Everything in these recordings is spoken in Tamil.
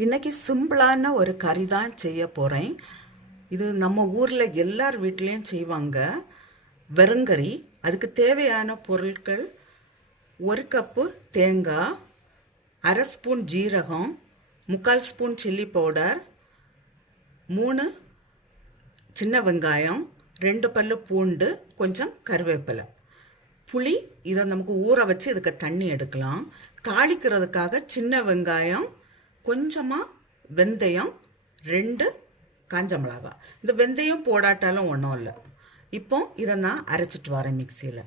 இன்றைக்கி சிம்பிளான ஒரு கறி தான் செய்ய போகிறேன். இது நம்ம ஊரில் எல்லார் வீட்லேயும் செய்வாங்க. வெறுங்கறி. அதுக்கு தேவையான பொருட்கள்: 1 கப்பு தேங்காய், 1/2 ஸ்பூன் ஜீரகம், 3/4 ஸ்பூன் சில்லி பவுடர், 3 சின்ன வெங்காயம், 2 பல்லு பூண்டு, கொஞ்சம் கருவேப்பிலை, புளி. இதை நமக்கு ஊற வச்சு இதுக்கு தண்ணி எடுக்கலாம். தாளிக்கிறதுக்காக சின்ன வெங்காயம், கொஞ்சமாக வெந்தயம், 2 காஞ்ச மிளகாய். இந்த வெந்தயம் போடாட்டாலும் ஒன்றும் இல்லை. இப்போ இதை நான் அரைச்சிட்டு வரேன் மிக்சியில்.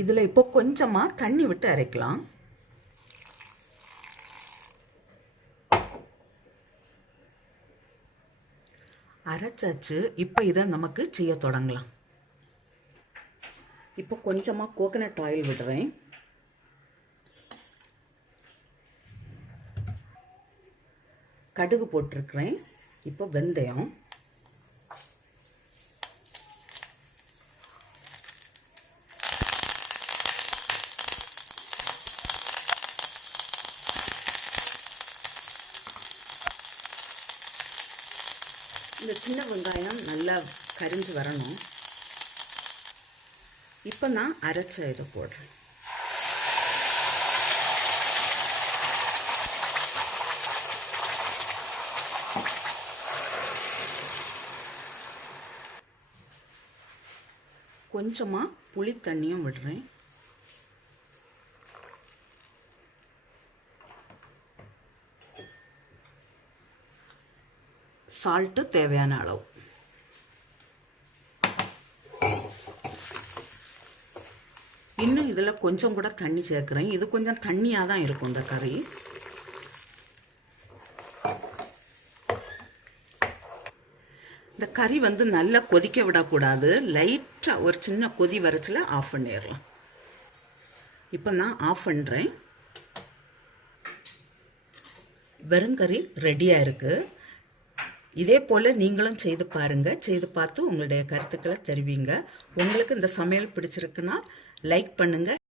இதில் இப்போ கொஞ்சமாக தண்ணி விட்டு அரைக்கலாம். அரைச்சாச்சு. இப்போ இதை நமக்கு செய்ய தொடங்கலாம். இப்போ கொஞ்சமாக கோகனட் ஆயில் விடுறேன். கடுகு போட்டிருக்கிறேன். இப்போ வெந்தயம், இந்த சின்ன வெங்காயம் நல்லா கரிஞ்சு வரணும். இப்போ நான் அரைச்ச இதை போடுறேன். கொஞ்சமாக புளி தண்ணியும் விடுறேன். சால்ட்டு தேவையான அளவு. இன்னும் இதில் கொஞ்சம் கூட தண்ணி சேர்க்குறேன். இது கொஞ்சம் தண்ணியாக தான் இருக்கும் இந்த கறி. இந்த கறி நல்லா கொதிக்க விடக்கூடாது. லைட்டாக ஒரு சின்ன கொதி வரைச்சில் ஆஃப் பண்ணிடலாம். இப்போ நான் ஆஃப் பண்ணுறேன். வெறுங்கறி ரெடியாக இருக்குது. இதே போல் நீங்களும் செய்து பாருங்கள். செய்து பார்த்து உங்களுடைய கருத்துக்களை தெரிவிங்க. உங்களுக்கு இந்த சமையல் பிடிச்சிருக்குன்னா லைக் பண்ணுங்கள்.